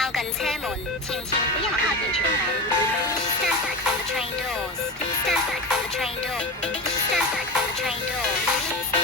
靠近車門，前不要靠近車門。Please stand back from the train doors. Please stand back from the train door. Please stand back from the train door.